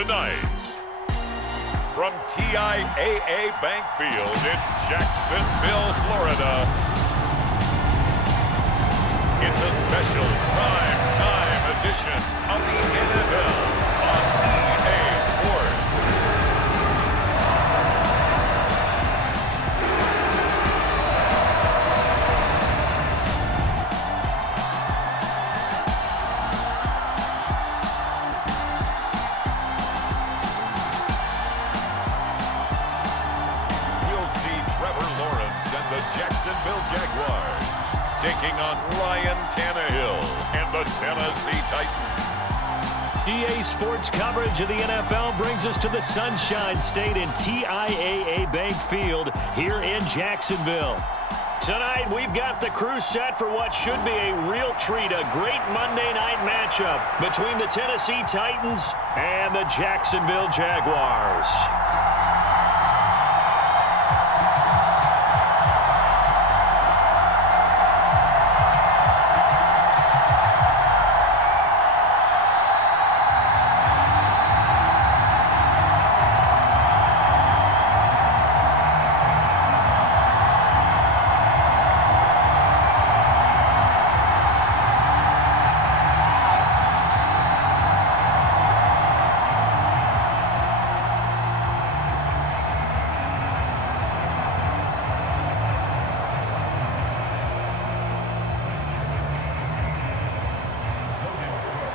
Tonight, from TIAA Bank Field in Jacksonville, Florida, it's a special prime time edition of the NFL on EA Sports. The Jacksonville Jaguars taking on Ryan Tannehill and the Tennessee Titans. EA Sports coverage of the NFL brings us to the Sunshine State in TIAA Bank Field here in Jacksonville. Tonight, we've got the crew set for what should be a real treat, a great Monday night matchup between the Tennessee Titans and the Jacksonville Jaguars.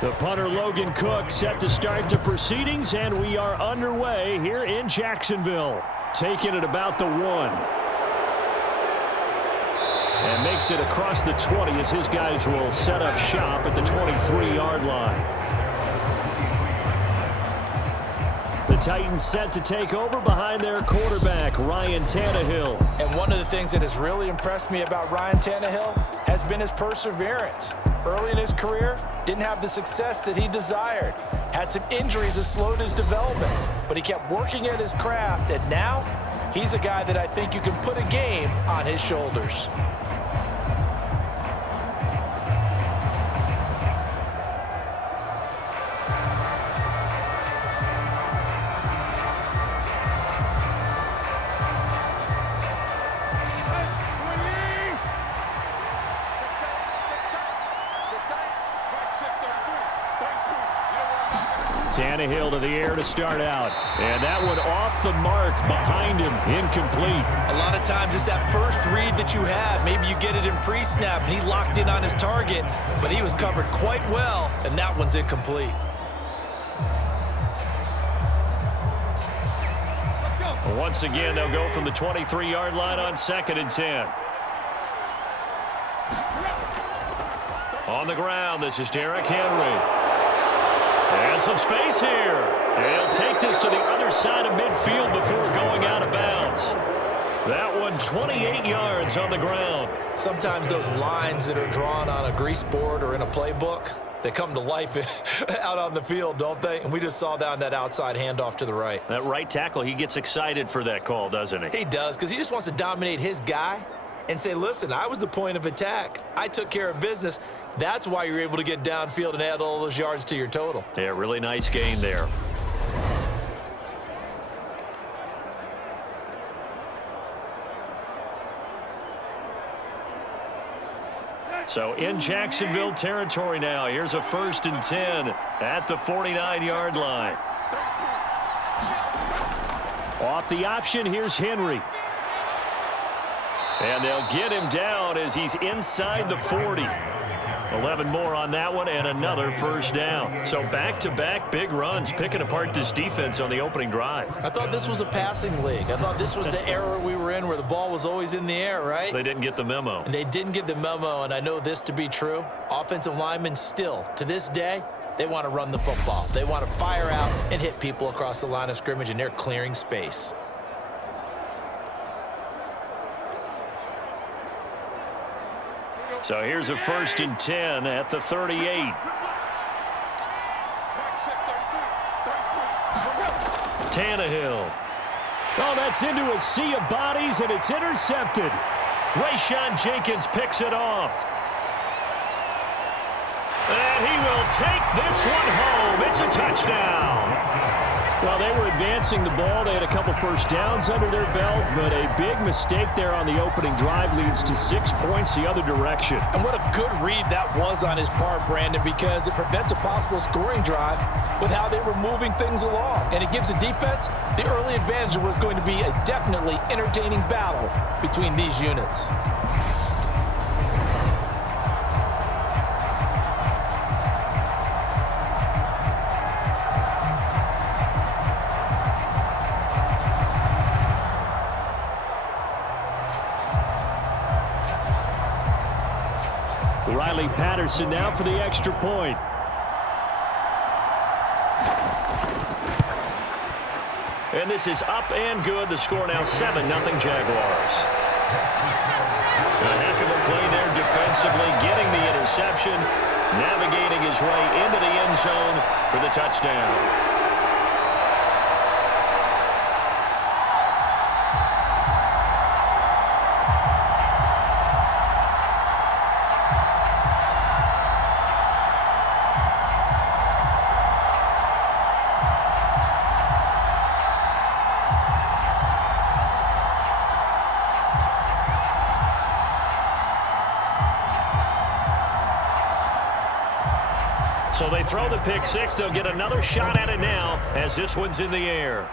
The punter Logan Cook set to start the proceedings, and we are underway here in Jacksonville. Taking it about the 1. And makes it across the 20 as his guys will set up shop at the 23-yard line. The Titans set to take over behind their quarterback, Ryan Tannehill. And one of the things that has really impressed me about Ryan Tannehill has been his perseverance. Early in his career, didn't have the success that he desired. Had some injuries that slowed his development, but he kept working at his craft, and now he's a guy that I think you can put a game on his shoulders. Tannehill to the air to start out. And that one off the mark behind him. Incomplete. A lot of times it's that first read that you have. Maybe you get it in pre-snap, and he locked in on his target, but he was covered quite well, and that one's incomplete. Once again, they'll go from the 23-yard line on 2nd and 10. On the ground, this is Derrick Henry. And some space here. They'll take this to the other side of midfield before going out of bounds. That one 28 yards on the ground. Sometimes those lines that are drawn on a grease board or in a playbook, they come to life out on the field, don't they? And we just saw down that outside handoff to the right. That right tackle, he gets excited for that call, doesn't he? He does, because he just wants to dominate his guy and say, listen, I was the point of attack. I took care of business. That's why you're able to get downfield and add all those yards to your total. Yeah, really nice gain there. So in Jacksonville territory now. Here's a 1st and 10 at the 49-yard line. Off the option, here's Henry. And they'll get him down as he's inside the 40. 11 more on that one and another 1st down. So back-to-back big runs, picking apart this defense on the opening drive. I thought this was a passing league. I thought this was the era we were in where the ball was always in the air, right? They didn't get the memo. And they didn't get the memo, and I know this to be true. Offensive linemen still, to this day, they want to run the football. They want to fire out and hit people across the line of scrimmage, and they're clearing space. So here's a 1st and 10 at the 38. Tannehill. Oh, that's into a sea of bodies, and it's intercepted. Rayshawn Jenkins picks it off. And he will take this one home. It's a touchdown. Well, they were advancing the ball. They had a couple first downs under their belt, but a big mistake there on the opening drive leads to 6 points the other direction. And what a good read that was on his part, Brandon, because it prevents a possible scoring drive with how they were moving things along. And it gives the defense the early advantage. Was going to be a definitely entertaining battle between these units. Riley Patterson now for the extra point. And this is up and good. The score now 7-0 Jaguars. A heck of a play there defensively, getting the interception, navigating his way into the end zone for the touchdown. So they throw the pick six. They'll get another shot at it now as this one's in the air.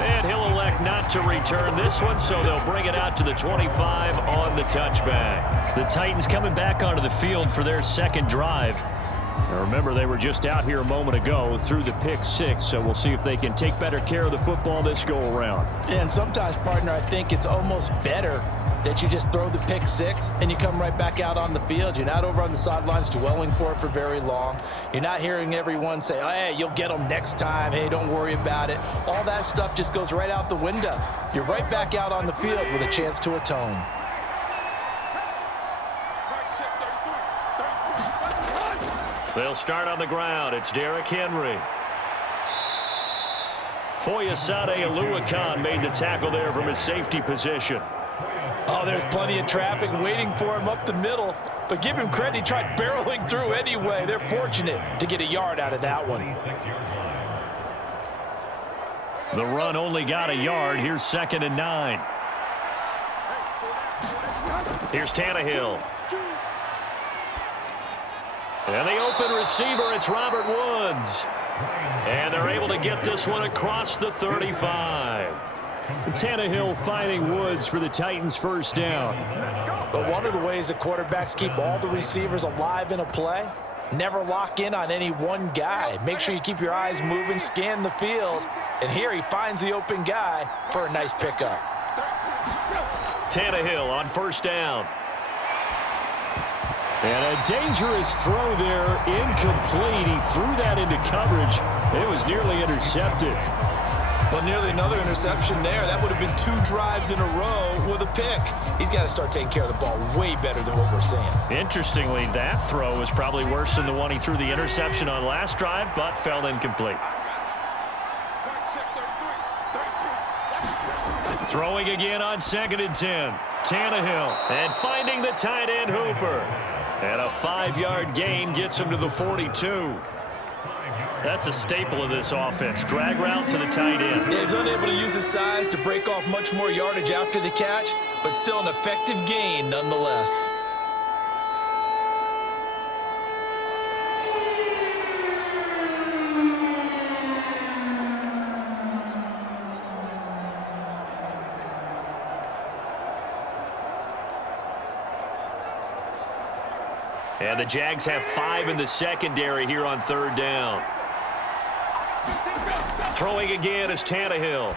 And he'll elect not to return this one, so they'll bring it out to the 25 on the touchback. The Titans coming back onto the field for their second drive. Now remember, they were just out here a moment ago through the pick six, so we'll see if they can take better care of the football this go-around. And sometimes, partner, I think it's almost better that you just throw the pick six and you come right back out on the field. You're not over on the sidelines dwelling for it for very long. You're not hearing everyone say, oh, hey, you'll get them next time. Hey, don't worry about it. All that stuff just goes right out the window. You're right back out on the field with a chance to atone. They'll start on the ground. It's Derrick Henry. Foyesade Oluwakan made the tackle there from his safety position. Oh, there's plenty of traffic waiting for him up the middle. But give him credit, he tried barreling through anyway. They're fortunate to get a yard out of that one. The run only got a yard. Here's 2nd and 9. Here's Tannehill. And the open receiver, it's Robert Woods. And they're able to get this one across the 35. Tannehill finding Woods for the Titans' first down. But one of the ways the quarterbacks keep all the receivers alive in a play, never lock in on any one guy. Make sure you keep your eyes moving, scan the field. And here he finds the open guy for a nice pickup. Tannehill on first down. And a dangerous throw there, incomplete. He threw that into coverage. It was nearly intercepted. Well, nearly another interception there. That would have been 2 drives in a row with a pick. He's got to start taking care of the ball way better than what we're seeing. Interestingly, that throw was probably worse than the one he threw the interception on last drive, but fell incomplete. Throwing again on 2nd and 10. Tannehill and finding the tight end Hooper. And a 5-yard gain gets him to the 42. That's a staple of this offense. Drag route to the tight end. Yeah, he's unable to use his size to break off much more yardage after the catch, but still an effective gain nonetheless. And the Jags have 5 in the secondary here on 3rd down. Throwing again is Tannehill.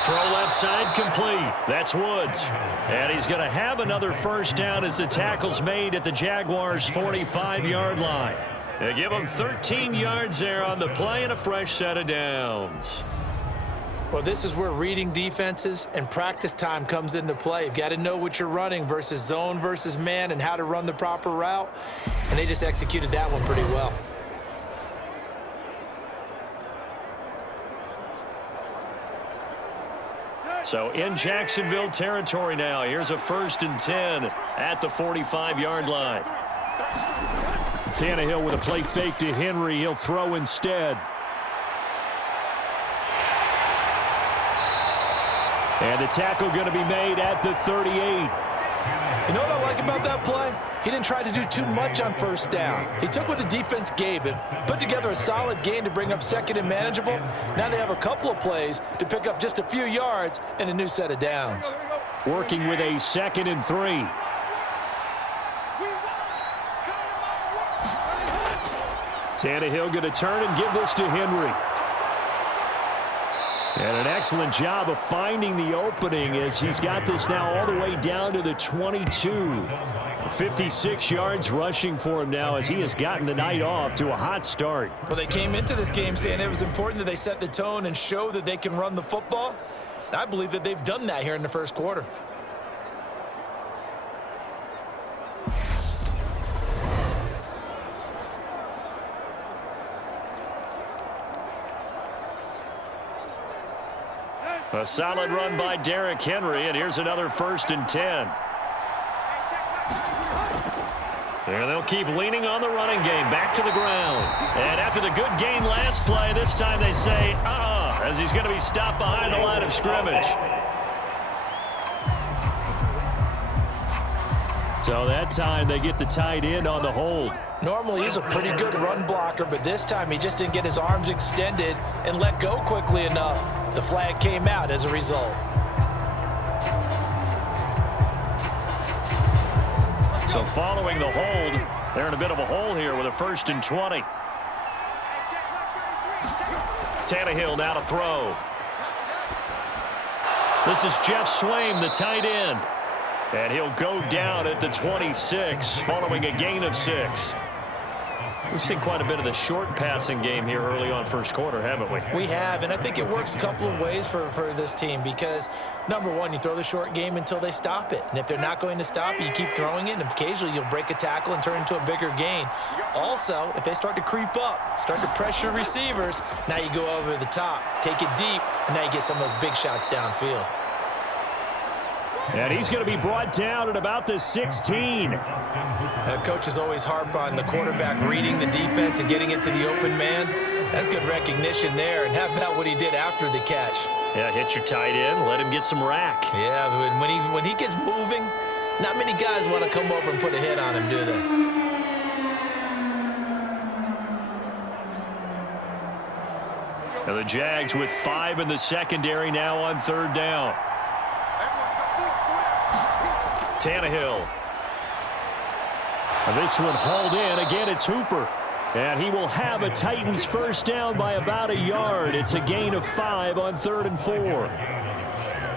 Throw left side complete. That's Woods. And he's going to have another first down as the tackle's made at the Jaguars' 45-yard line. They give him 13 yards there on the play and a fresh set of downs. Well, this is where reading defenses and practice time comes into play. You've got to know what you're running versus zone versus man and how to run the proper route. And they just executed that one pretty well. So in Jacksonville territory now. Here's a 1st and 10 at the 45-yard line. Tannehill with a play fake to Henry. He'll throw instead. And the tackle going to be made at the 38. You know what I like about that play? He didn't try to do too much on first down. He took what the defense gave him, put together a solid gain to bring up second and manageable. Now they have a couple of plays to pick up just a few yards and a new set of downs. Working with a 2nd and 3. Tannehill going to turn and give this to Henry. And an excellent job of finding the opening as he's got this now all the way down to the 22. 56 yards rushing for him now as he has gotten the night off to a hot start. Well, they came into this game saying it was important that they set the tone and show that they can run the football. And I believe that they've done that here in the first quarter. A solid run by Derrick Henry, and here's another 1st and 10. And they'll keep leaning on the running game, back to the ground. And after the good gain last play, this time they say, as he's going to be stopped behind the line of scrimmage. So that time they get the tight end on the hold. Normally he's a pretty good run blocker, but this time he just didn't get his arms extended and let go quickly enough. The flag came out as a result. So following the hold, they're in a bit of a hole here with a 1st and 20. Tannehill now to throw. This is Jeff Swaim, the tight end. And he'll go down at the 26 following a gain of 6. We've seen quite a bit of the short passing game here early on first quarter, haven't we? We have, and I think it works a couple of ways for this team because, number one, you throw the short game until they stop it. And if they're not going to stop it, you keep throwing it, and occasionally you'll break a tackle and turn into a bigger gain. Also, if they start to creep up, start to pressure receivers, now you go over the top, take it deep, and now you get some of those big shots downfield. And he's going to be brought down at about the 16. Coaches always harp on the quarterback reading the defense and getting it to the open man. That's good recognition there. And how about what he did after the catch? Yeah, hit your tight end, let him get some rack. Yeah, when he gets moving, not many guys want to come over and put a hit on him, do they? Now the Jags with 5 in the secondary now on 3rd down. Tannehill. And this one hauled in. Again, it's Hooper. And he will have a Titans first down by about a yard. It's a gain of 5 on 3rd and 4.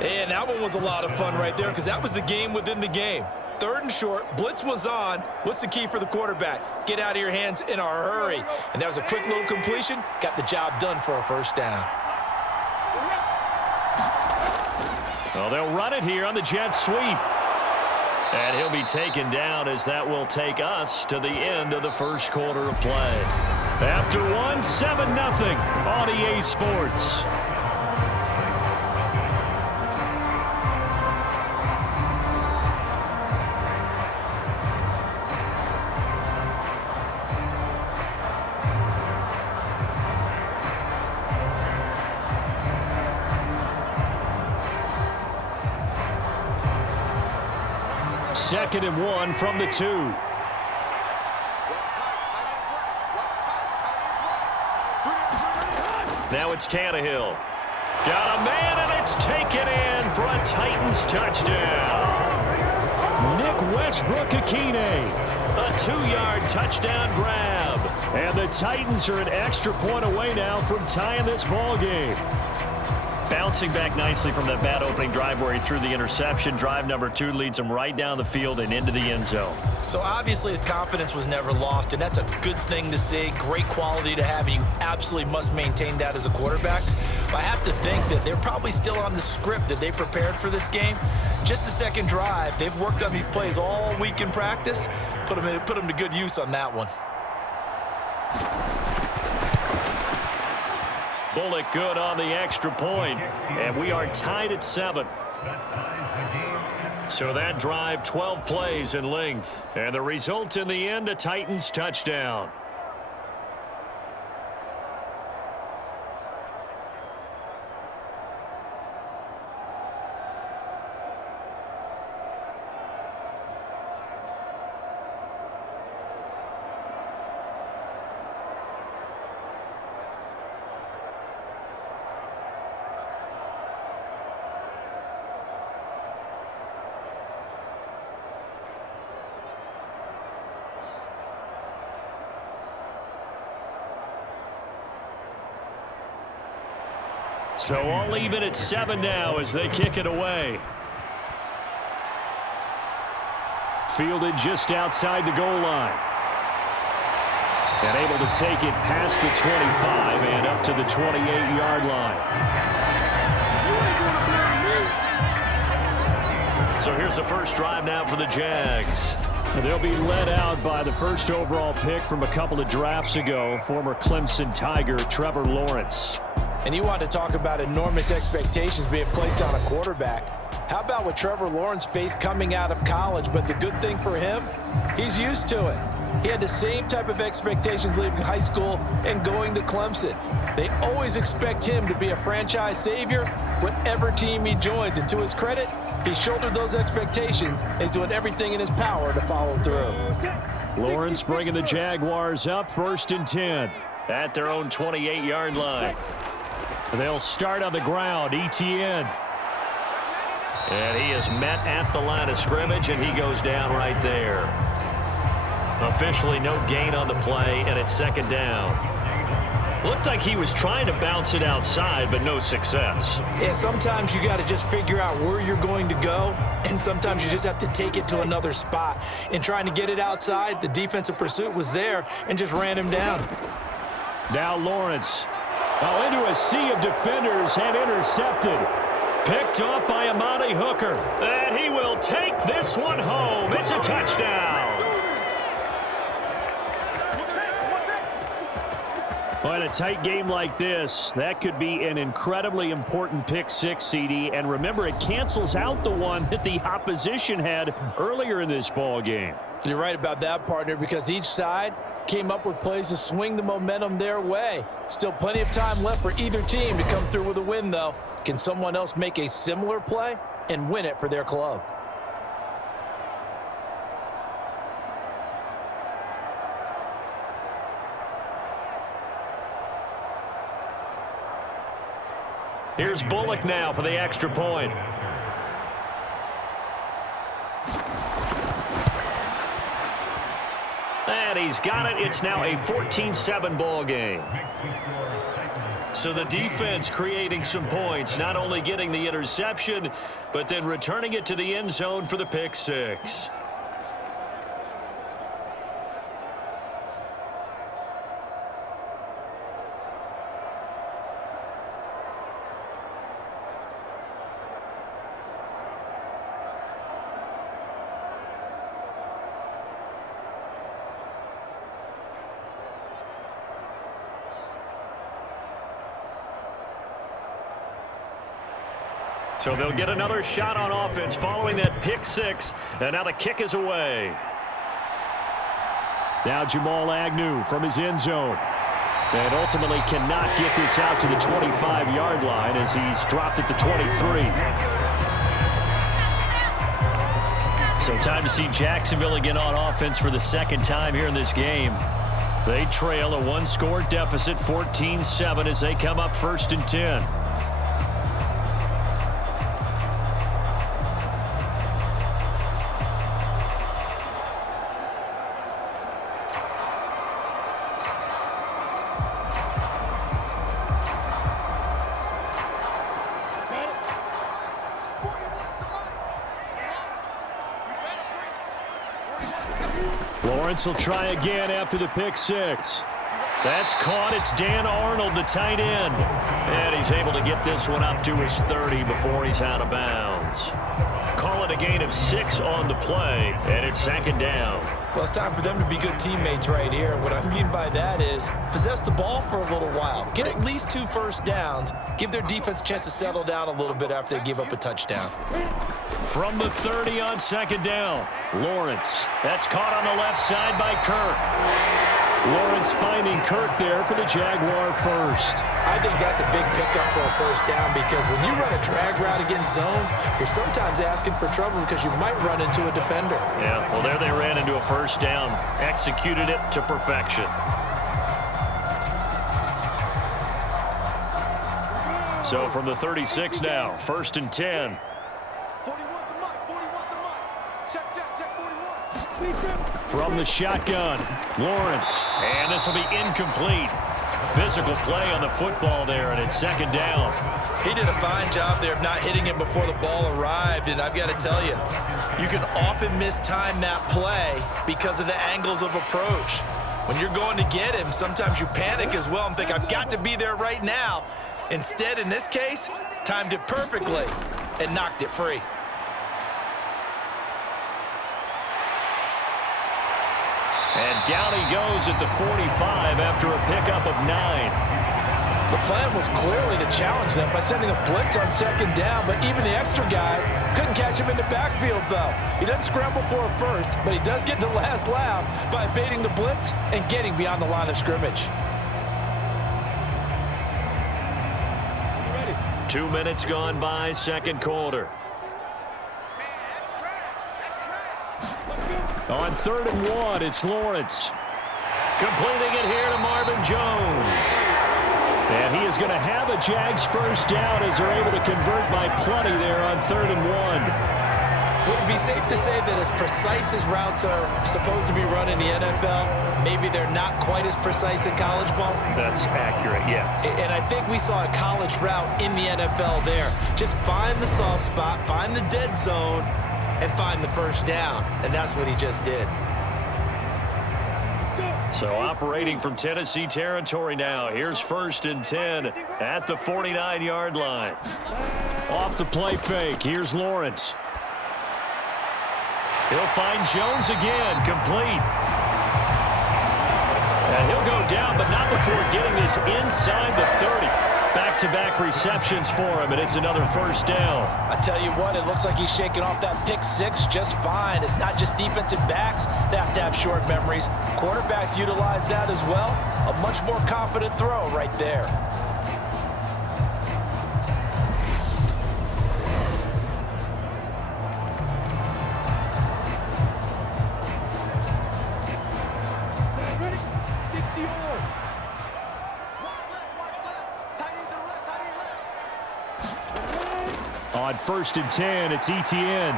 And that one was a lot of fun right there because that was the game within the game. 3rd and short, blitz was on. What's the key for the quarterback? Get out of your hands in a hurry. And that was a quick little completion. Got the job done for a first down. Well, they'll run it here on the jet sweep. And he'll be taken down as that will take us to the end of the first quarter of play. After one, 7-0 on EA Sports. Second and 1 from the 2. Now it's Tannehill. Got a man, and it's taken in for a Titans touchdown. Nick Westbrook-Akine. A 2-yard touchdown grab. And the Titans are an extra point away now from tying this ball game. Bouncing back nicely from that bad opening drive where he threw the interception. Drive number 2 leads him right down the field and into the end zone. So obviously his confidence was never lost, and that's a good thing to see. Great quality to have, and you absolutely must maintain that as a quarterback. But I have to think that they're probably still on the script that they prepared for this game. Just the second drive, they've worked on these plays all week in practice. Put them to good use on that one. Bullock good on the extra point, and we are tied at 7. So that drive, 12 plays in length. And the result in the end, a Titans touchdown. So all even at 7 now as they kick it away. Fielded just outside the goal line. And able to take it past the 25 and up to the 28-yard line. So here's the first drive now for the Jags. They'll be led out by the first overall pick from a couple of drafts ago, former Clemson Tiger Trevor Lawrence. And you want to talk about enormous expectations being placed on a quarterback. How about what Trevor Lawrence faced coming out of college? But the good thing for him, he's used to it. He had the same type of expectations leaving high school and going to Clemson. They always expect him to be a franchise savior, whatever team he joins. And to his credit, he shouldered those expectations and is doing everything in his power to follow through. Lawrence bringing the Jaguars up 1st and 10 at their own 28-yard line. They'll start on the ground. ETN. And he is met at the line of scrimmage, and he goes down right there. Officially no gain on the play, and it's 2nd down. Looked like he was trying to bounce it outside, but no success. Yeah, sometimes you got to just figure out where you're going to go, and sometimes you just have to take it to another spot. In trying to get it outside, the defensive pursuit was there and just ran him down. Now Lawrence. Into a sea of defenders and intercepted. Picked up by Amani Hooker. And he will take this one home. It's a touchdown. Well, in a tight game like this, that could be an incredibly important pick six, CD. And remember, it cancels out the one that the opposition had earlier in this ball game. You're right about that, partner, because each side came up with plays to swing the momentum their way. Still plenty of time left for either team to come through with a win, though. Can someone else make a similar play and win it for their club? Here's Bullock now for the extra point. And he's got it. It's now a 14-7 ball game. So the defense creating some points, not only getting the interception, but then returning it to the end zone for the pick six. So they'll get another shot on offense following that pick six, and now the kick is away. Now Jamal Agnew from his end zone. And ultimately cannot get this out to the 25-yard line as he's dropped at the 23. So time to see Jacksonville again on offense for the second time here in this game. They trail a one-score deficit, 14-7, as they come up 1st and 10. Lawrence will try again after the pick six. That's caught. It's Dan Arnold, the tight end. And he's able to get this one up to his 30 before he's out of bounds. call it a gain of 6 on the play, and it's second down. Well, it's time for them to be good teammates right here. And what I mean by that is possess the ball for a little while. Get at least 2 first downs. Give their defense a chance to settle down a little bit after they give up a touchdown. From the 30 on second down, Lawrence. That's caught on the left side by Kirk. Lawrence finding Kirk there for the Jaguar first. I think that's a big pickup for a first down because when you run a drag route against zone, you're sometimes asking for trouble because you might run into a defender. Yeah, well, there they ran into a first down. Executed it to perfection. So from the 36 now, first and 10. From the shotgun, Lawrence, and this will be incomplete. Physical play on the football there, and it's second down. He did a fine job there of not hitting him before the ball arrived, and I've got to tell you, you can often mistime that play because of the angles of approach. When you're going to get him, sometimes you panic as well and think, I've got to be there right now. Instead, in this case, timed it perfectly and knocked it free. And down he goes at the 45 after a pickup of 9. The plan was clearly to challenge them by sending a blitz on second down, but even the extra guys couldn't catch him in the backfield, though. He doesn't scramble for a first, but he does get the last laugh by evading the blitz and getting beyond the line of scrimmage. 2 minutes gone by, second quarter. On 3rd and 1, it's Lawrence. Completing it here to Marvin Jones. And he is going to have a Jags first down as they're able to convert by plenty there on 3rd and 1. Would it be safe to say that as precise as routes are supposed to be run in the NFL, maybe they're not quite as precise in college ball? That's accurate, yeah. And I think we saw a college route in the NFL there. Just find the soft spot, find the dead zone, and find the first down. And that's what he just did. So operating from Tennessee territory now. Here's 1st and 10 at the 49-yard line. Off the play fake. Here's Lawrence. He'll find Jones again. Complete. And he'll go down, but not before getting this inside the 30. Back-to-back receptions for him, and it's another first down. I tell you what, it looks like he's shaking off that pick 6 just fine. It's not just defensive backs that have to have short memories. Quarterbacks utilize that as well. A much more confident throw right there. On 1st and 10, it's ETN.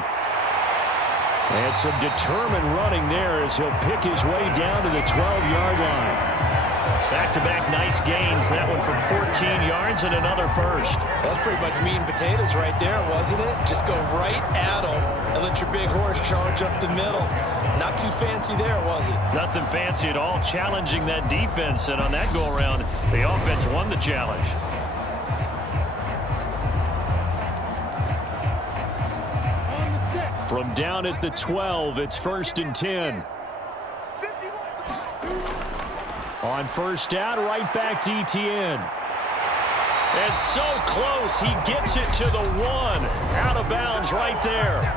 And some determined running there as he'll pick his way down to the 12-yard line. Back-to-back nice gains. That one for 14 yards and another first. That's pretty much meat and potatoes right there, wasn't it? Just go right at him and let your big horse charge up the middle. Not too fancy there, was it? Nothing fancy at all, challenging that defense. And on that go-around, the offense won the challenge. From down at the 12, it's 1st and 10. On first down, right back to ETN. And so close, he gets it to the 1. Out of bounds right there.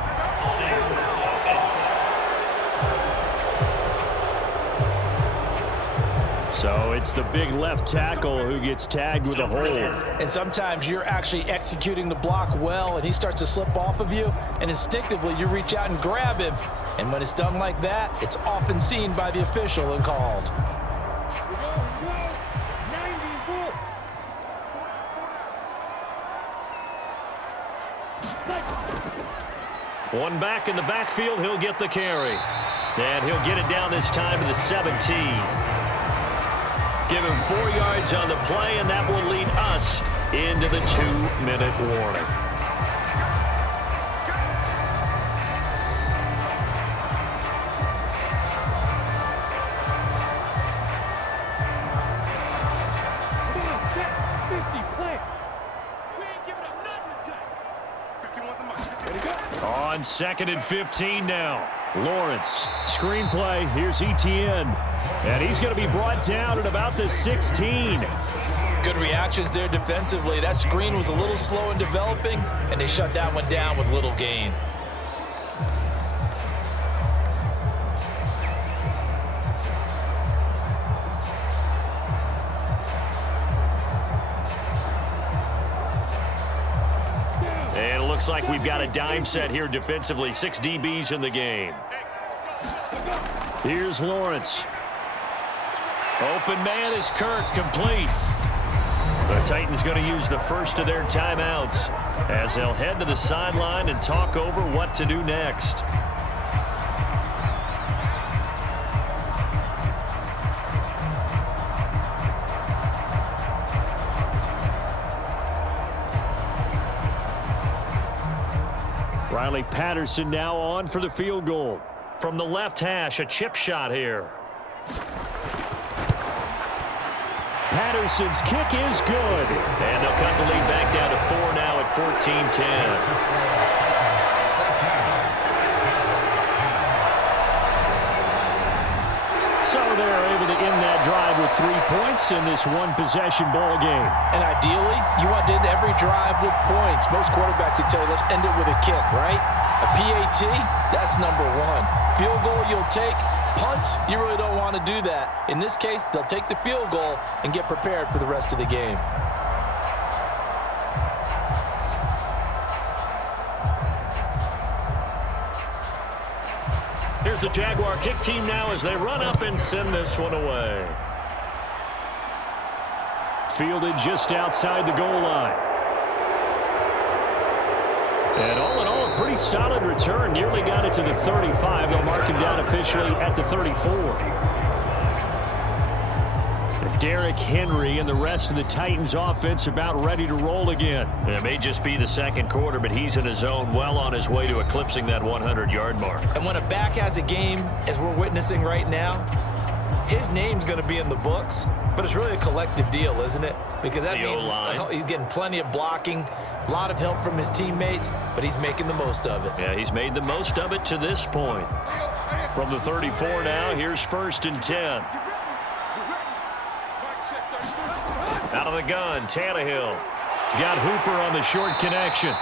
So it's the big left tackle who gets tagged with a hold. And sometimes you're actually executing the block well, and he starts to slip off of you, and instinctively you reach out and grab him. And when it's done like that, it's often seen by the official and called. One back in the backfield, he'll get the carry. And he'll get it down this time to the 17. Give him 4 yards on the play, and that will lead us into the 2-minute warning. On on 2nd and 15 now. Lawrence, screen play, here's ETN. And he's going to be brought down at about the 16. Good reactions there defensively. That screen was a little slow in developing, and they shut that one down with little gain. And it looks like we've got a dime set here defensively. 6 DBs in the game. Here's Lawrence. Open man is Kirk, complete. The Titans going to use the first of their timeouts as they'll head to the sideline and talk over what to do next. Riley Patterson now on for the field goal. From the left hash, a chip shot here. Patterson's kick is good. And they'll cut the lead back down to 4 now at 14-10. So they're able to end that drive with 3 points in this one-possession ball game. And ideally, you want to end every drive with points. Most quarterbacks would tell you, let's end it with a kick, right? A PAT, that's number 1. Field goal you'll take. Punts, you really don't want to do that. In this case, they'll take the field goal and get prepared for the rest of the game. Here's the Jaguar kick team now as they run up and send this one away. Fielded just outside the goal line. And all in all, a pretty solid return. Nearly got it to the 35. They'll mark him down officially at the 34. Derrick Henry and the rest of the Titans offense about ready to roll again. It may just be the second quarter, but he's in his zone, well on his way to eclipsing that 100-yard mark. And when a back has a game, as we're witnessing right now, his name's going to be in the books, but it's really a collective deal, isn't it? Because that means he's getting plenty of blocking, a lot of help from his teammates, but he's making the most of it. Yeah, he's made the most of it to this point. From the 34 now, here's 1st and 10. Out of the gun, Tannehill. He's got Hooper on the short connection.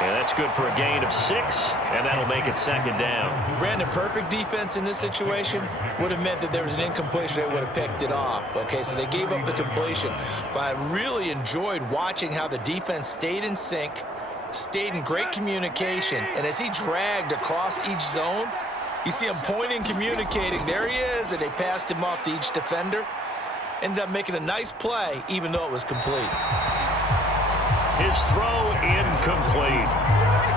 And that's good for a gain of 6, and that'll make it 2nd down. Brandon, perfect defense in this situation would have meant that there was an incompletion. They would have picked it off. Okay, so they gave up the completion. But I really enjoyed watching how the defense stayed in sync, stayed in great communication. And as he dragged across each zone, you see him pointing, communicating. There he is, and they passed him off to each defender. Ended up making a nice play, even though it was complete. His throw incomplete.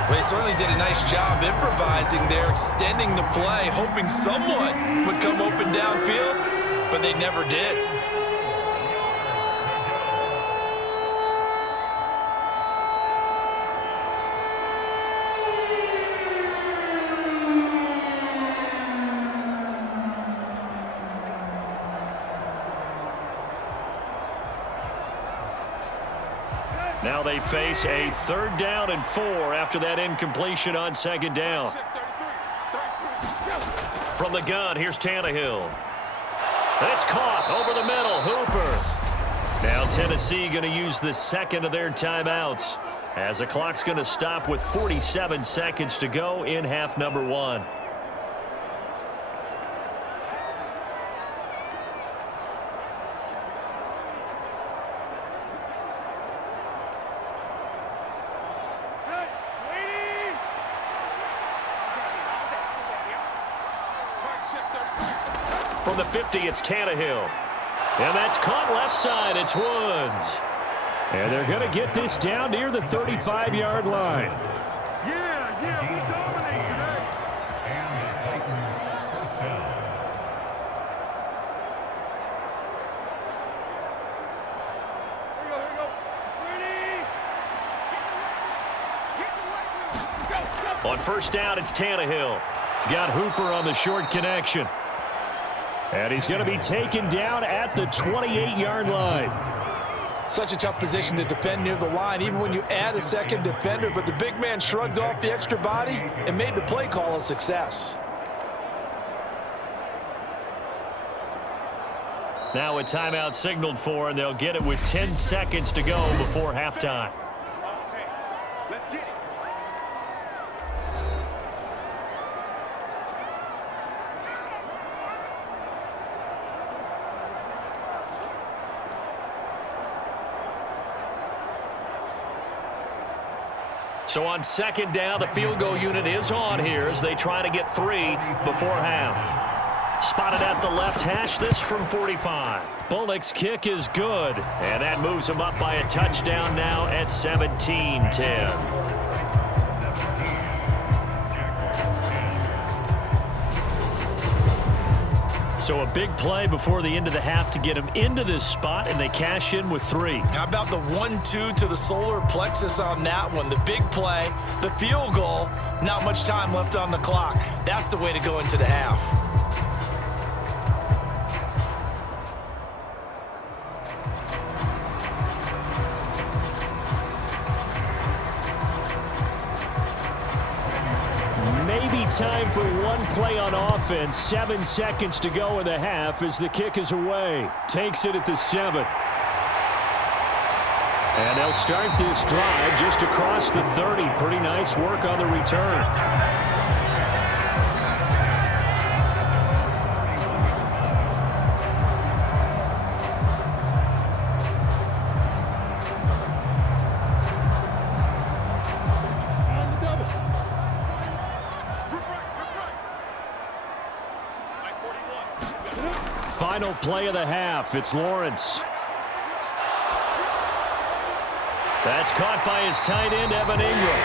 Well, they certainly did a nice job improvising there, extending the play, hoping someone would come open downfield, but they never did. Now they face a 3rd down and 4 after that incompletion on 2nd down. From the gun, here's Tannehill. That's caught over the middle. Hooper. Now Tennessee going to use the 2nd of their timeouts as the clock's going to stop with 47 seconds to go in half number 1. From the 50, it's Tannehill. And that's caught left side. It's Woods. And they're going to get this down near the 35-yard line. Yeah, we dominate today. Here we go. On 1st down, it's Tannehill. He's got Hooper on the short connection. And he's going to be taken down at the 28-yard line. Such a tough position to defend near the line, even when you add a second defender, but the big man shrugged off the extra body and made the play call a success. Now a timeout signaled for, and they'll get it with 10 seconds to go before halftime. So on second down, the field goal unit is on here as they try to get 3 before half. Spotted at the left hash, this from 45. Bullock's kick is good, and that moves him up by a touchdown now at 17-10. So a big play before the end of the half to get him into this spot, and they cash in with 3. How about the 1-2 to the solar plexus on that one? The big play, the field goal, not much time left on the clock. That's the way to go into the half. Time for one play on offense. 7 seconds to go in the half as the kick is away. Takes it at the 7. And they'll start this drive just across the 30. Pretty nice work on the return. Final play of the half. It's Lawrence. That's caught by his tight end, Evan Ingram.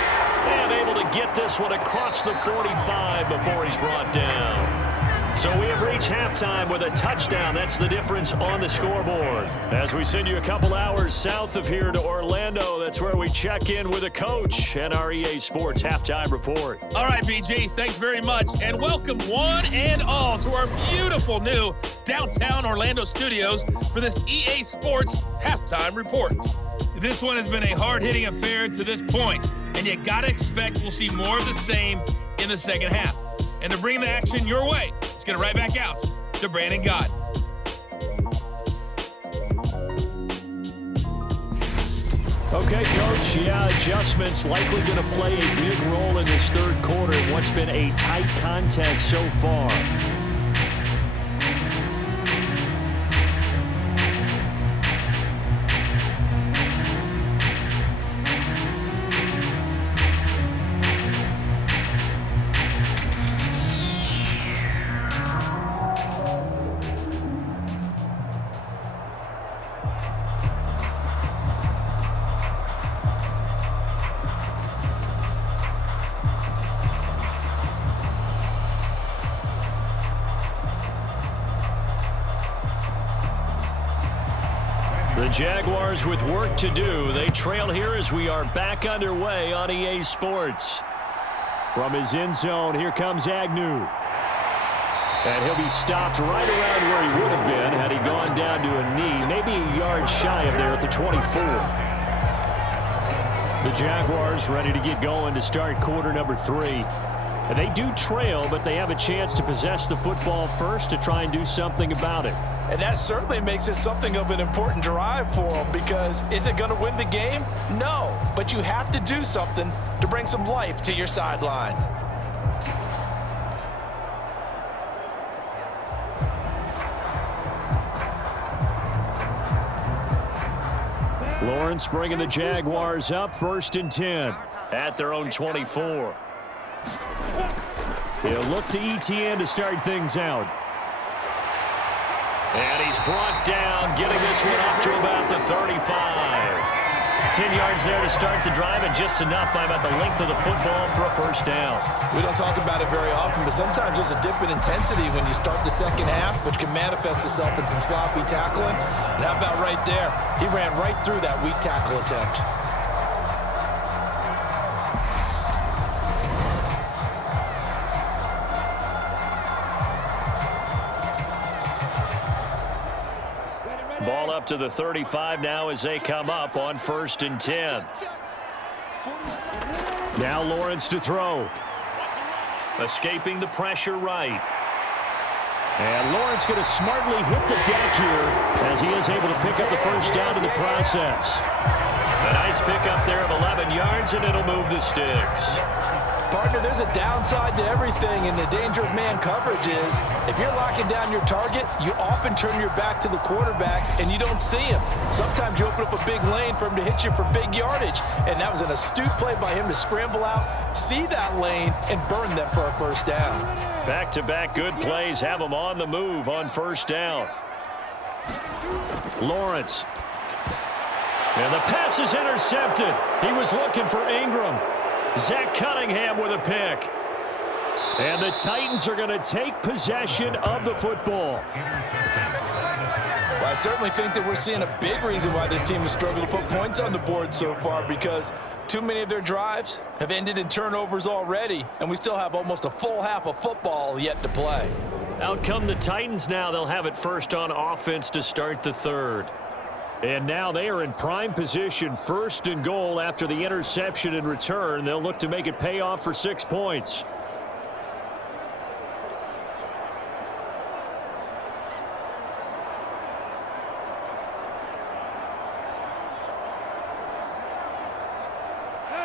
And able to get this one across the 45 before he's brought down. So we have reached halftime with a touchdown. That's the difference on the scoreboard. As we send you a couple hours south of here to Orlando, that's where we check in with a coach and our EA Sports Halftime Report. All right, BG, thanks very much. And welcome one and all to our beautiful new downtown Orlando studios for this EA Sports Halftime Report. This one has been a hard-hitting affair to this point, and you got to expect we'll see more of the same in the second half. And to bring the action your way, let's get it right back out to Brandon Gott. Okay, Coach, yeah, adjustments likely going to play a big role in this third quarter in what's been a tight contest so far. The Jaguars with work to do. They trail here as we are back underway on EA Sports. From his end zone, here comes Agnew. And he'll be stopped right around where he would have been had he gone down to a knee, maybe a yard shy of there at the 24. The Jaguars ready to get going to start quarter number 3. And they do trail, but they have a chance to possess the football first to try and do something about it. And that certainly makes it something of an important drive for them, because is it going to win the game? No, but you have to do something to bring some life to your sideline. Lawrence bringing the Jaguars up, 1st and 10 at their own 24. He'll look to ETN to start things out. And he's brought down, getting this one up to about the 35. 10 yards there to start the drive, and just enough by about the length of the football for a first down. We don't talk about it very often, but sometimes there's a dip in intensity when you start the second half, which can manifest itself in some sloppy tackling. And how about right there? He ran right through that weak tackle attempt. Ball up to the 35 now as they come up on 1st and 10. Now Lawrence to throw. Escaping the pressure right. And Lawrence going to smartly hit the deck here as he is able to pick up the first down in the process. A nice pickup there of 11 yards, and it'll move the sticks. Partner, there's a downside to everything, and the danger of man coverage is if you're locking down your target, you often turn your back to the quarterback and you don't see him. Sometimes you open up a big lane for him to hit you for big yardage, and that was an astute play by him to scramble out, see that lane, and burn them for a first down. Back-to-back good plays have them on the move on first down. Lawrence. And the pass is intercepted. He was looking for Ingram. Zach Cunningham with a pick. And the Titans are going to take possession of the football. Well, I certainly think that we're seeing a big reason why this team has struggled to put points on the board so far, because too many of their drives have ended in turnovers already, and we still have almost a full half of football yet to play. Out come the Titans now. They'll have it first on offense to start the third. And now they are in prime position, 1st and goal after the interception and return. They'll look to make it pay off for 6 points.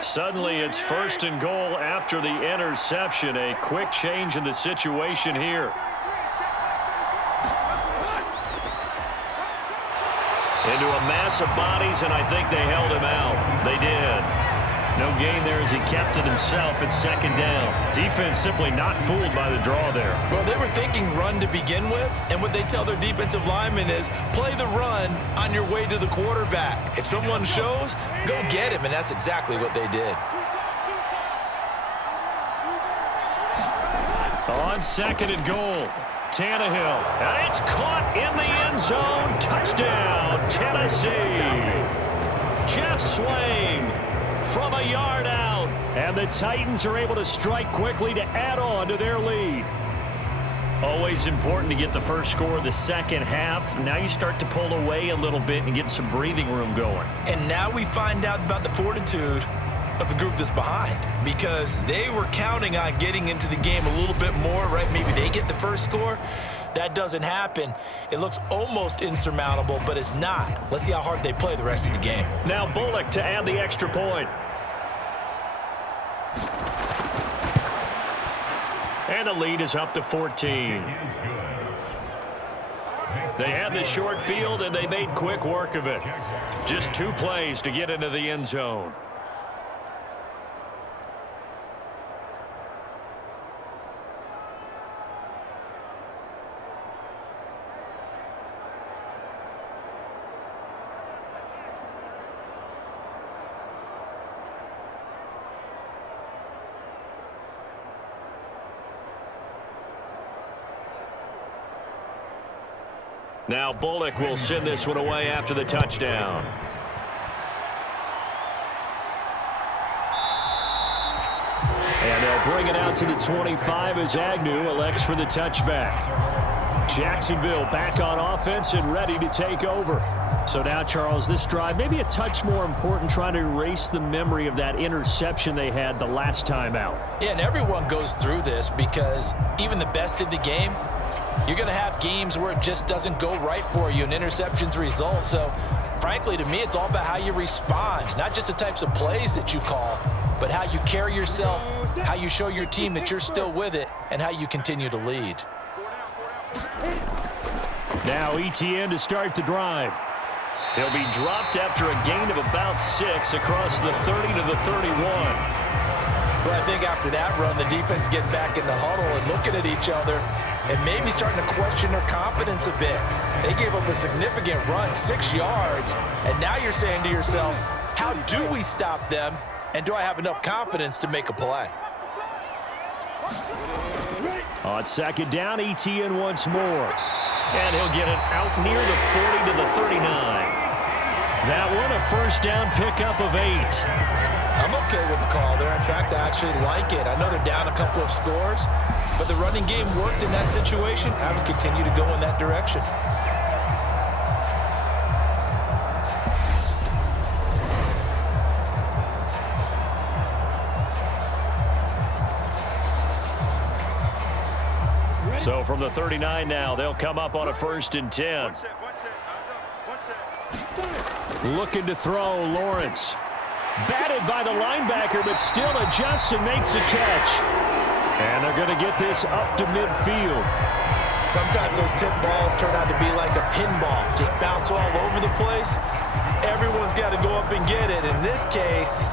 Suddenly it's 1st and goal after the interception. A quick change in the situation here. Into a mass of bodies, and I think they held him out. They did. No gain there as he kept it himself at 2nd down. Defense simply not fooled by the draw there. Well, they were thinking run to begin with, and what they tell their defensive linemen is play the run on your way to the quarterback. If someone shows, go get him, and that's exactly what they did. On 2nd and goal. Tannehill, and it's caught in the end zone. Touchdown, Tennessee. Jeff Swain from a yard out. And the Titans are able to strike quickly to add on to their lead. Always important to get the first score of the second half. Now you start to pull away a little bit and get some breathing room going. And now we find out about the fortitude of the group that's behind, because they were counting on getting into the game a little bit more, right? Maybe they get the first score. That doesn't happen. It looks almost insurmountable, but it's not. Let's see how hard they play the rest of the game. Now Bullock to add the extra point. And the lead is up to 14. They had the short field, and they made quick work of it. Just 2 plays to get into the end zone. Now Bullock will send this one away after the touchdown. And they'll bring it out to the 25 as Agnew elects for the touchback. Jacksonville back on offense and ready to take over. So now, Charles, this drive maybe a touch more important, trying to erase the memory of that interception they had the last time out. Yeah, and everyone goes through this, because even the best in the game, you're going to have games where it just doesn't go right for you, and interceptions result. So, frankly, to me, it's all about how you respond, not just the types of plays that you call, but how you carry yourself, how you show your team that you're still with it, and how you continue to lead. Now ETN to start the drive. He'll be dropped after a gain of about 6 across the 30 to the 31. Well, I think after that run, the defense getting back in the huddle and looking at each other and maybe starting to question their confidence a bit. They gave up a significant run, 6 yards, and now you're saying to yourself, how do we stop them, and do I have enough confidence to make a play? On 2nd down, ETN once more. And he'll get it out near the 40 to the 39. That one, a first down pickup of 8. I'm okay with the call there. In fact, I actually like it. I know they're down a couple of scores, but the running game worked in that situation. I would continue to go in that direction. So from the 39 now, they'll come up on a 1st and 10. Looking to throw, Lawrence. Batted by the linebacker, but still adjusts and makes a catch. And they're going to get this up to midfield. Sometimes those tip balls turn out to be like a pinball, just bounce all over the place. Everyone's got to go up and get it. In this case,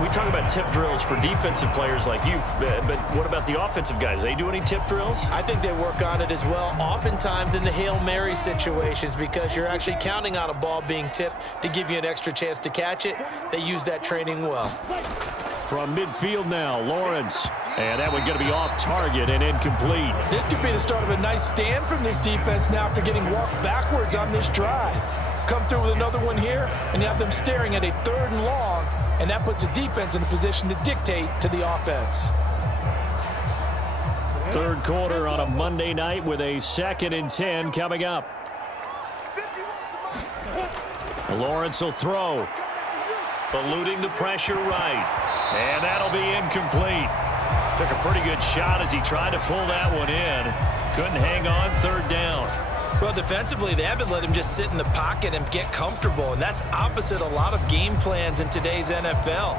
we talk about tip drills for defensive players like you, but what about the offensive guys? They do any tip drills? I think they work on it as well, oftentimes in the Hail Mary situations, because you're actually counting on a ball being tipped to give you an extra chance to catch it. They use that training well. From midfield now, Lawrence. And that one's going to be off target and incomplete. This could be the start of a nice stand from this defense now after getting walked backwards on this drive. Come through with another one here, and you have them staring at a 3rd and long, and that puts the defense in a position to dictate to the offense. 3rd quarter on a Monday night with a 2nd and 10 coming up. Lawrence will throw. Eluding the pressure right. And that'll be incomplete. Took a pretty good shot as he tried to pull that one in. Couldn't hang on 3rd down. Well, defensively, they haven't let him just sit in the pocket and get comfortable, and that's opposite a lot of game plans in today's NFL.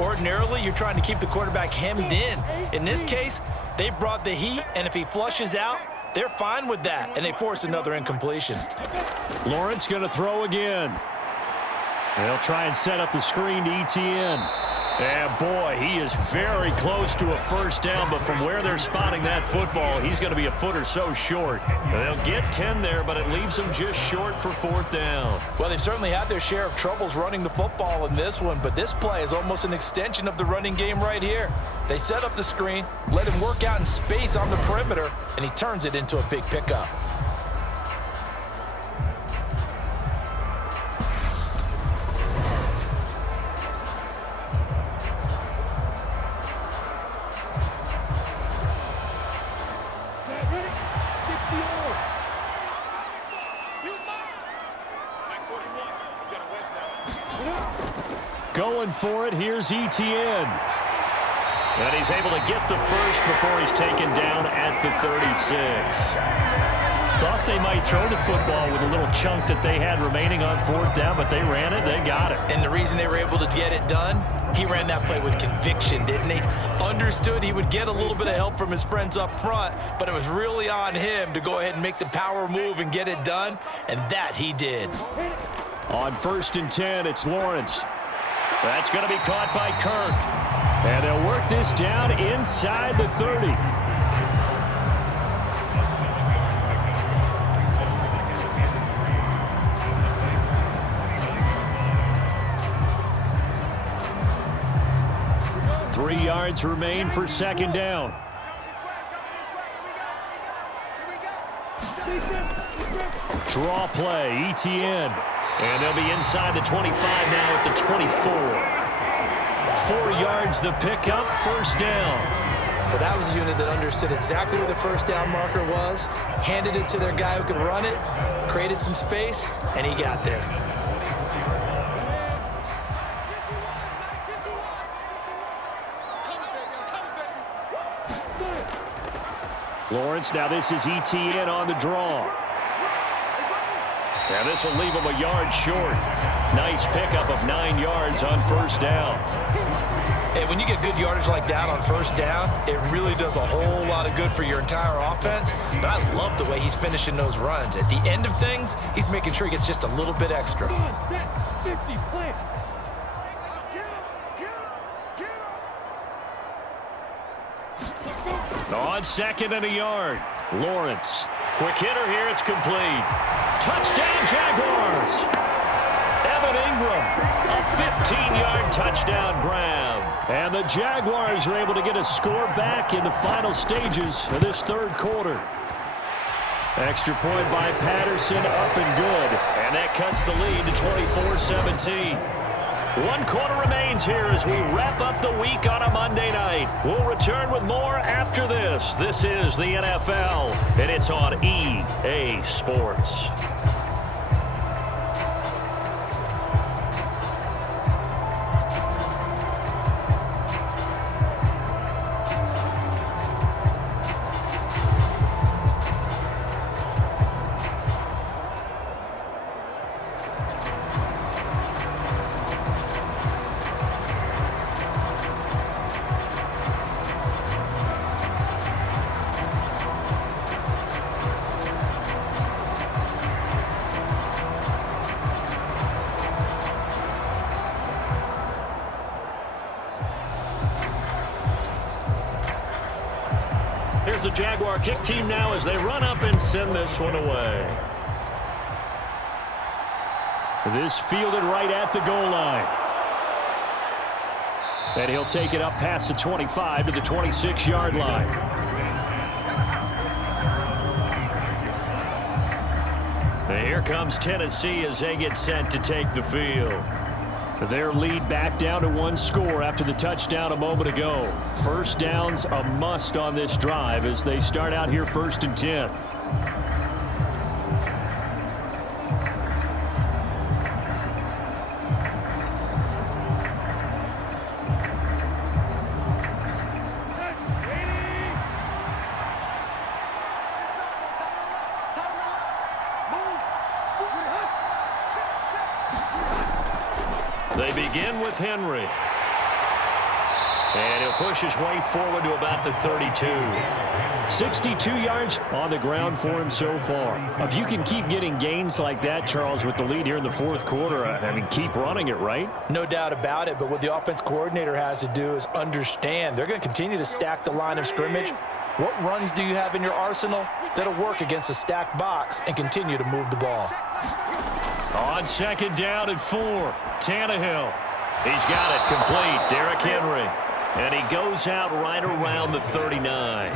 Ordinarily, you're trying to keep the quarterback hemmed in. In this case, they brought the heat, and if he flushes out, they're fine with that, and they force another incompletion. Lawrence going to throw again. They'll try and set up the screen to ETN. And boy, he is very close to a 1st down, but from where they're spotting that football, he's going to be a foot or so short. They'll get 10 there, but it leaves them just short for 4th down. Well, they've certainly had their share of troubles running the football in this one, but this play is almost an extension of the running game right here. They set up the screen, let him work out in space on the perimeter, and he turns it into a big pickup. Going for it, here's ETN. And he's able to get the 1st before he's taken down at the 36. Thought they might throw the football with a little chunk that they had remaining on 4th down, but they ran it, they got it. And the reason they were able to get it done, he ran that play with conviction, didn't he? Understood he would get a little bit of help from his friends up front, but it was really on him to go ahead and make the power move and get it done, and that he did. On 1st and 10, it's Lawrence. That's going to be caught by Kirk. And they'll work this down inside the 30. Three yards remain for 2nd down. Draw play, ETN. And they'll be inside the 25 now at the 24. 4 yards the pickup, 1st down. Well, that was a unit that understood exactly where the 1st down marker was, handed it to their guy who could run it, created some space, and he got there. Lawrence, now this is ETN on the draw. And this will leave him a yard short. Nice pickup of 9 yards on 1st down. And when you get good yardage like that on 1st down, it really does a whole lot of good for your entire offense. But I love the way he's finishing those runs. At the end of things, he's making sure he gets just a little bit extra. On 2nd and a yard, Lawrence. Quick hitter here, it's complete. Touchdown, Jaguars! Evan Ingram, a 15-yard touchdown grab. And the Jaguars are able to get a score back in the final stages of this 3rd quarter. Extra point by Patterson, up and good. And that cuts the lead to 24-17. 1 quarter remains here as we wrap up the week on a Monday night. We'll return with more after this. This is the NFL, and it's on EA Sports. is the Jaguar kick team now as they run up and send this one away. This fielded right at the goal line. And he'll take it up past the 25 to the 26-yard line. And here comes Tennessee as they get set to take the field. Their lead back down to 1 score after the touchdown a moment ago. First down's a must on this drive as they start out here 1st and 10. They begin with Henry. And he'll push his way forward to about the 32. 62 yards on the ground for him so far. If you can keep getting gains like that, Charles, with the lead here in the 4th quarter, I mean, keep running it, right? No doubt about it, but what the offense coordinator has to do is understand they're going to continue to stack the line of scrimmage. What runs do you have in your arsenal that'll work against a stacked box and continue to move the ball? On 2nd down and 4, Tannehill. He's got it complete. Derrick Henry. And he goes out right around the 39.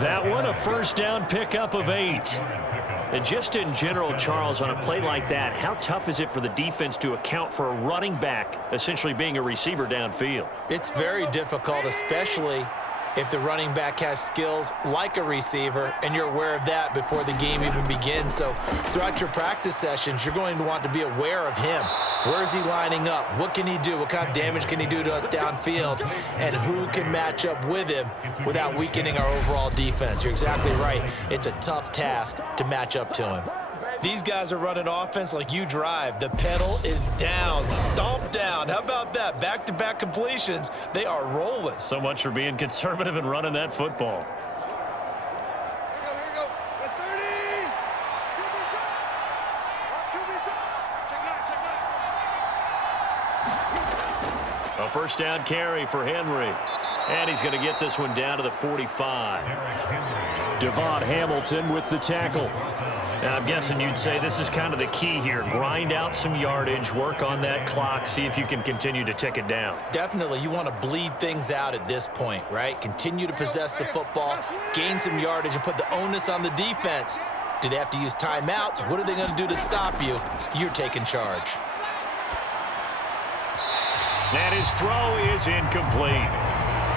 That one a 1st down pickup of 8. And just in general, Charles, on a play like that, how tough is it for the defense to account for a running back essentially being a receiver downfield? It's very difficult, especially if the running back has skills like a receiver, and you're aware of that before the game even begins. So throughout your practice sessions, you're going to want to be aware of him. Where is he lining up? What can he do? What kind of damage can he do to us downfield? And who can match up with him without weakening our overall defense? You're exactly right. It's a tough task to match up to him. These guys are running offense like you drive. The pedal is down, stomp down. How about that? Back-to-back completions. They are rolling. So much for being conservative and running that football. Here we go. At 30. Check A 1st down carry for Henry. And he's going to get this one down to the 45. Devon Hamilton with the tackle. Now, I'm guessing you'd say this is kind of the key here. Grind out some yardage, work on that clock, see if you can continue to tick it down. Definitely, you want to bleed things out at this point, right? Continue to possess the football, gain some yardage, and put the onus on the defense. Do they have to use timeouts? What are they going to do to stop you? You're taking charge. And his throw is incomplete.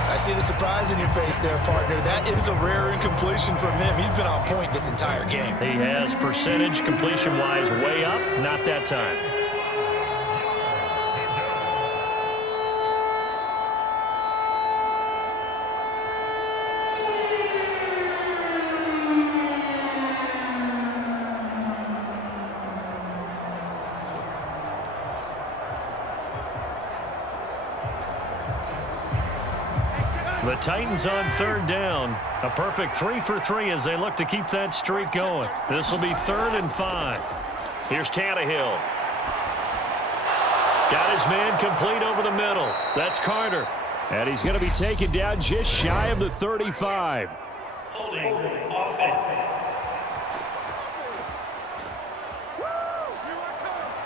I see the surprise in your face there, partner. That is a rare incompletion from him. He's been on point this entire game. He has percentage completion-wise way up, not that time. The Titans on 3rd down. A perfect 3 for 3 as they look to keep that streak going. This will be 3rd and 5. Here's Tannehill. Got his man complete over the middle. That's Carter. And he's going to be taken down just shy of the 35. Holding offense.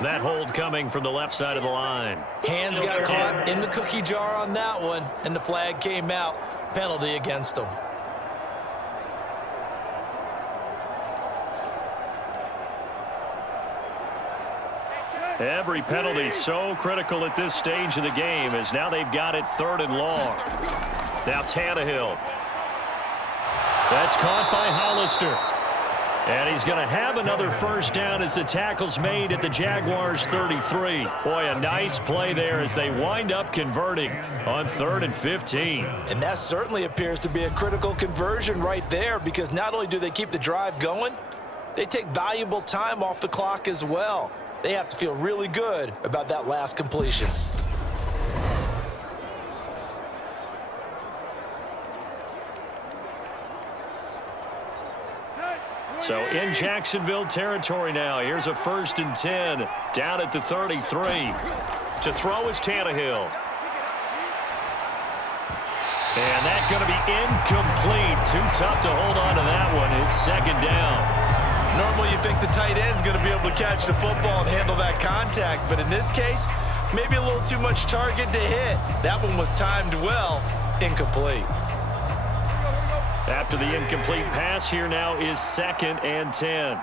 That hold coming from the left side of the line. Hands got caught in the cookie jar on that one, and the flag came out. Penalty against them. Every penalty so critical at this stage of the game as now they've got it 3rd and long. Now Tannehill. That's caught by Hollister. And he's going to have another 1st down as the tackle's made at the Jaguars' 33. Boy, a nice play there as they wind up converting on 3rd and 15. And that certainly appears to be a critical conversion right there, because not only do they keep the drive going, they take valuable time off the clock as well. They have to feel really good about that last completion. So in Jacksonville territory now. Here's a 1st and 10 down at the 33. To throw is Tannehill. And that's going to be incomplete. Too tough to hold on to that one. It's second down. Normally you think the tight end's going to be able to catch the football and handle that contact, but in this case, maybe a little too much target to hit. That one was timed well, incomplete. After the incomplete pass, here now is 2nd and 10.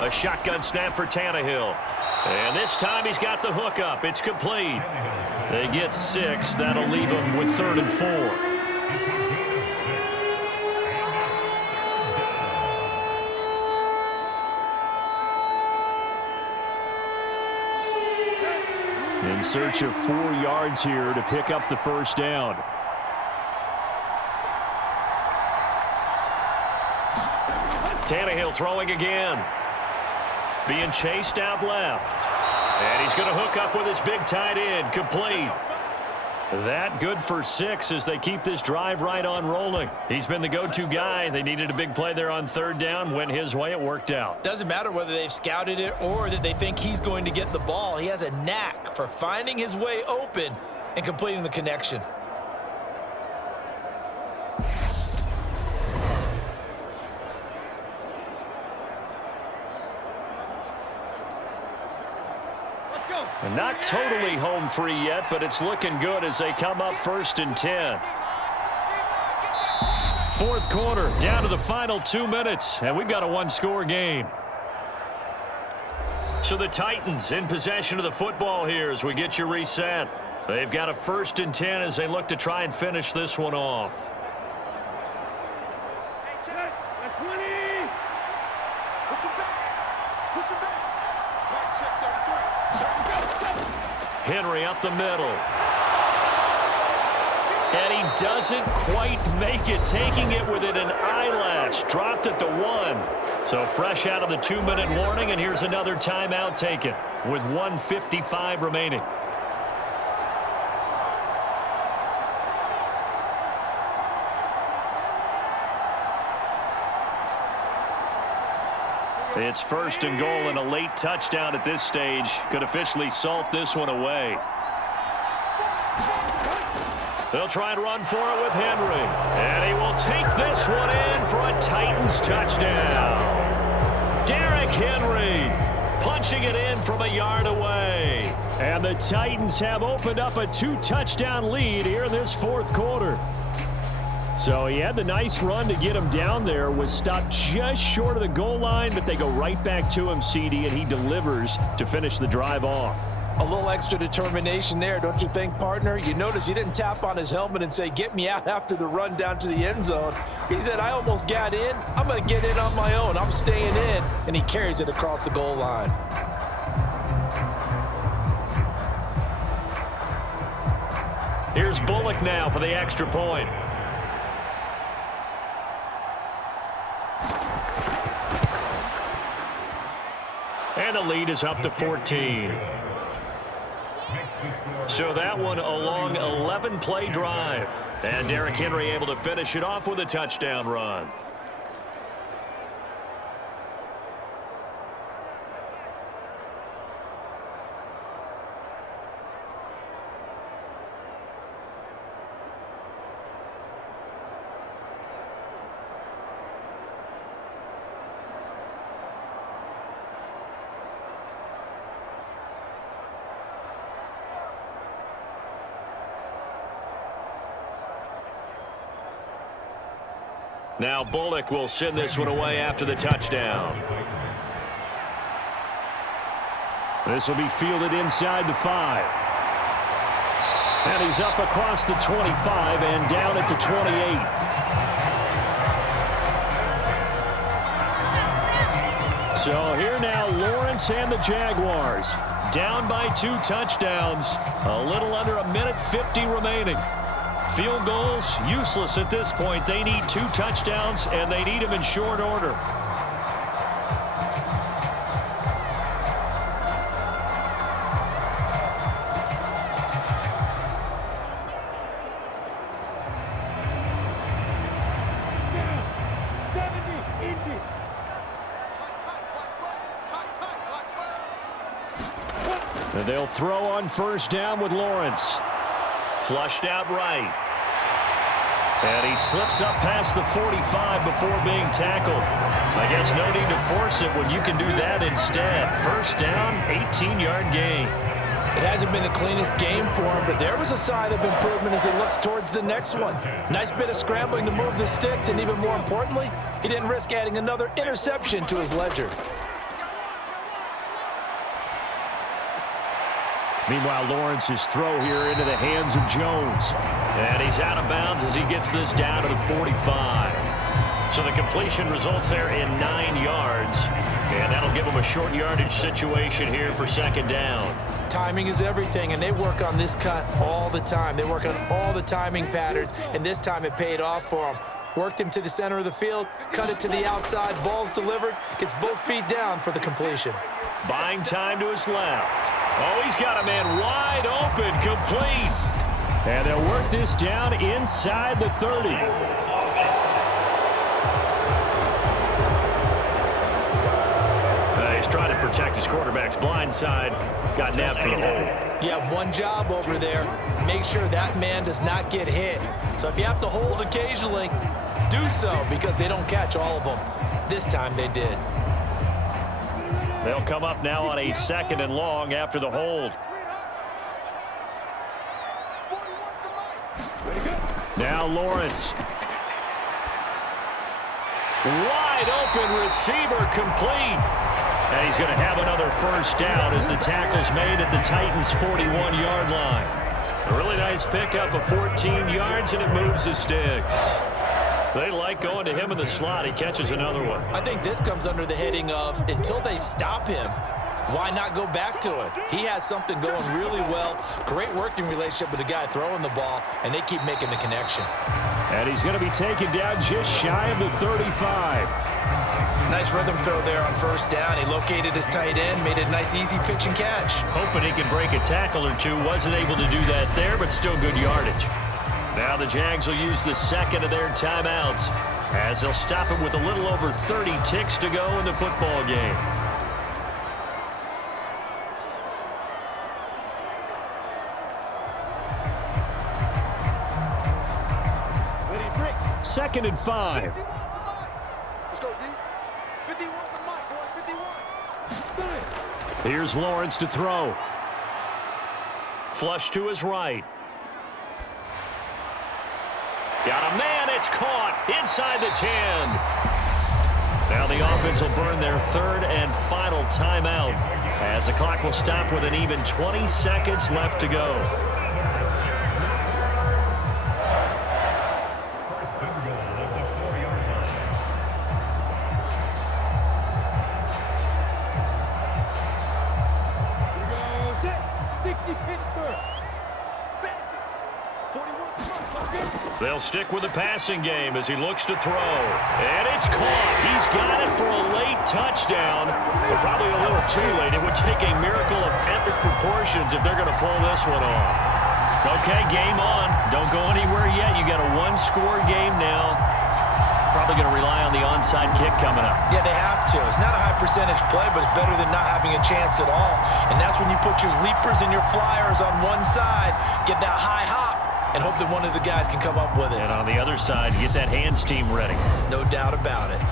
A shotgun snap for Tannehill. And this time he's got the hook up. It's complete. They get 6. That'll leave them with 3rd and 4. In search of 4 yards here to pick up the first down. Tannehill throwing again. Being chased out left. And he's going to hook up with his big tight end. Complete. That good for 6 as they keep this drive right on rolling. He's been the go-to guy. They needed a big play there on 3rd down. Went his way. It worked out. Doesn't matter whether they've scouted it or that they think he's going to get the ball. He has a knack for finding his way open and completing the connection. And not totally home free yet, but it's looking good as they come up 1st and 10. 4th quarter, down to the final 2 minutes, and we've got a 1-score game. So the Titans in possession of the football here as we get you reset. They've got a 1st and 10 as they look to try and finish this one off. Henry up the middle. And he doesn't quite make it, taking it within an eyelash. Dropped at the 1. So fresh out of the 2-minute warning, and here's another timeout taken with 1:55 remaining. It's 1st and goal, and a late touchdown at this stage could officially salt this one away. They'll try and run for it with Henry. And he will take this one in for a Titans touchdown. Derrick Henry punching it in from a yard away. And the Titans have opened up a 2-touchdown lead here in this 4th quarter. So he had the nice run to get him down there, was stopped just short of the goal line, but they go right back to him, CD, and he delivers to finish the drive off. A little extra determination there, don't you think, partner? You notice he didn't tap on his helmet and say, get me out after the run down to the end zone. He said, I almost got in. I'm going to get in on my own. I'm staying in. And he carries it across the goal line. Here's Bullock now for the extra point. And the lead is up to 14. So that one a long 11-play drive. And Derrick Henry able to finish it off with a touchdown run. Now Bullock will send this one away after the touchdown. This will be fielded inside the 5. And he's up across the 25 and down at the 28. So here now Lawrence and the Jaguars down by 2 touchdowns. A little under a minute 50 remaining. Field goals, useless at this point. They need 2 touchdowns, and they need them in short order. And they'll throw on first down with Lawrence. Flushed out right. And he slips up past the 45 before being tackled. I guess no need to force it when you can do that instead. First down, 18-yard gain. It hasn't been the cleanest game for him, but there was a sign of improvement as he looks towards the next one. Nice bit of scrambling to move the sticks, and even more importantly, he didn't risk adding another interception to his ledger. Meanwhile, Lawrence's throw here into the hands of Jones. And he's out of bounds as he gets this down to the 45. So the completion results there in 9 yards. And that'll give him a short yardage situation here for second down. Timing is everything, and they work on this cut all the time. They work on all the timing patterns, and this time it paid off for him. Worked him to the center of the field, cut it to the outside, ball's delivered, gets both feet down for the completion. Buying time to his left. Oh, he's got a man wide open, complete. And they'll work this down inside the 30. He's trying to protect his quarterback's blind side. Got nabbed for the hold. You have one job over there. Make sure that man does not get hit. So if you have to hold occasionally, do so because they don't catch all of them. This time they did. They'll come up now on a 2nd and long after the hold. Now Lawrence. Wide open receiver complete. And he's going to have another first down as the tackle's made at the Titans' 41-yard line. A really nice pickup of 14 yards, and it moves the sticks. They like going to him in the slot. He catches another one. I think this comes under the heading of until they stop him, why not go back to it? He has something going really well. Great working relationship with the guy throwing the ball, and they keep making the connection. And he's going to be taken down just shy of the 35. Nice rhythm throw there on first down. He located his tight end, made a nice easy pitch and catch. Hoping he could break a tackle or two. Wasn't able to do that there, but still good yardage. Now the Jags will use the second of their timeouts as they'll stop it with a little over 30 ticks to go in the football game. Second and 5. Let's go, D. 51 for Mike, boy. 51. Here's Lawrence to throw. Flush to his right. Got a man, it's caught inside the 10. Now the offense will burn their 3rd and final timeout as the clock will stop with an even 20 seconds left to go. They'll stick with the passing game as he looks to throw. And it's caught. He's got it for a late touchdown. But probably a little too late. It would take a miracle of epic proportions if they're going to pull this one off. Okay, game on. Don't go anywhere yet. You got a one-score game now. Probably going to rely on the onside kick coming up. Yeah, they have to. It's not a high percentage play, but it's better than not having a chance at all. And that's when you put your leapers and your flyers on one side, get that high hop, and hope that one of the guys can come up with it. And on the other side, get that hands team ready. No doubt about it.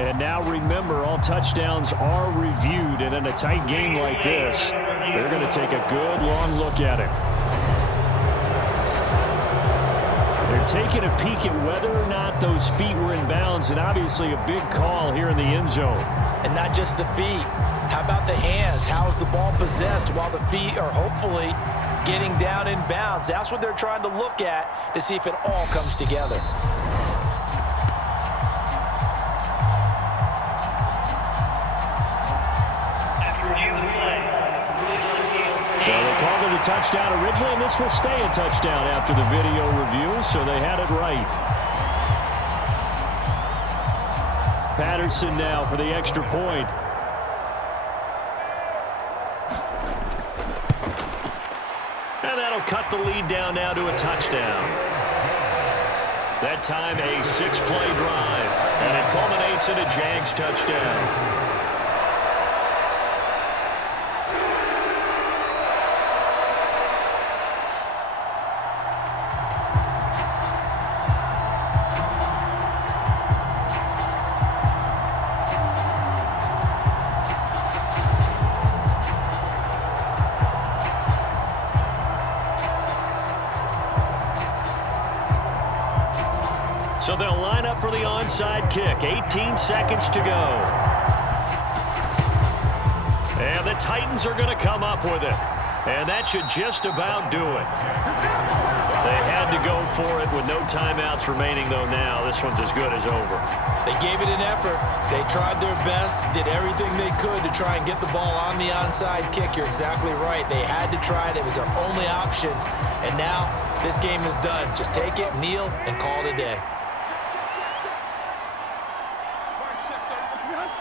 And now remember, all touchdowns are reviewed. And in a tight game like this, they're going to take a good long look at it. They're taking a peek at whether or not those feet were in bounds, and obviously a big call here in the end zone. And not just the feet. How about the hands? How is the ball possessed while the feet are hopefully getting down in bounds? That's what they're trying to look at to see if it all comes together. So they called it a touchdown originally, and this will stay a touchdown after the video review, so they had it right. Patterson now for the extra point. And that'll cut the lead down now to a touchdown. That time a 6-play drive, and it culminates in a Jags touchdown. So they'll line up for the onside kick. 18 seconds to go. And the Titans are going to come up with it. And that should just about do it. They had to go for it with no timeouts remaining, though now. This one's as good as over. They gave it an effort. They tried their best, did everything they could to try and get the ball on the onside kick. You're exactly right. They had to try it. It was their only option. And now this game is done. Just take it, kneel, and call it a day.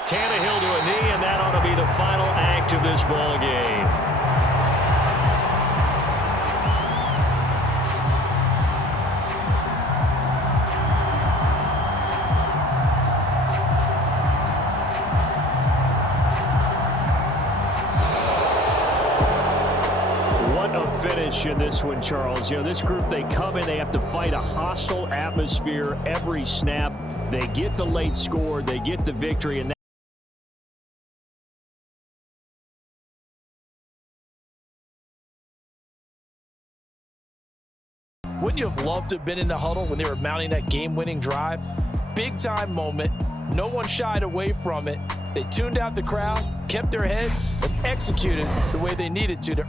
Tannehill to a knee, and that ought to be the final act of this ball game. What a finish in this one, Charles. You know, this group, they come in, they have to fight a hostile atmosphere every snap. They get the late score, they get the victory, and Wouldn't you have loved to have been in the huddle when they were mounting that game-winning drive? Big-time moment. No one shied away from it. They tuned out the crowd, kept their heads, and executed the way they needed to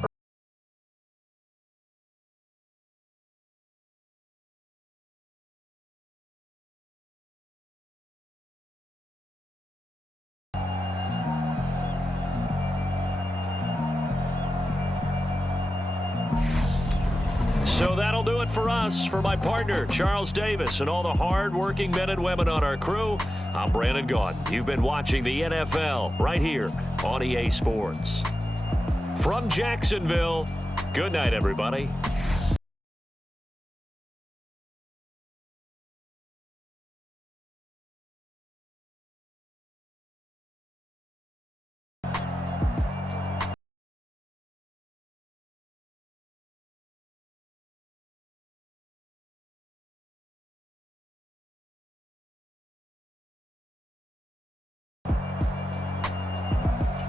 So that'll do it for us. For my partner, Charles Davis, and all the hard-working men and women on our crew, I'm Brandon Gaudin. You've been watching the NFL right here on EA Sports. From Jacksonville, good night, everybody.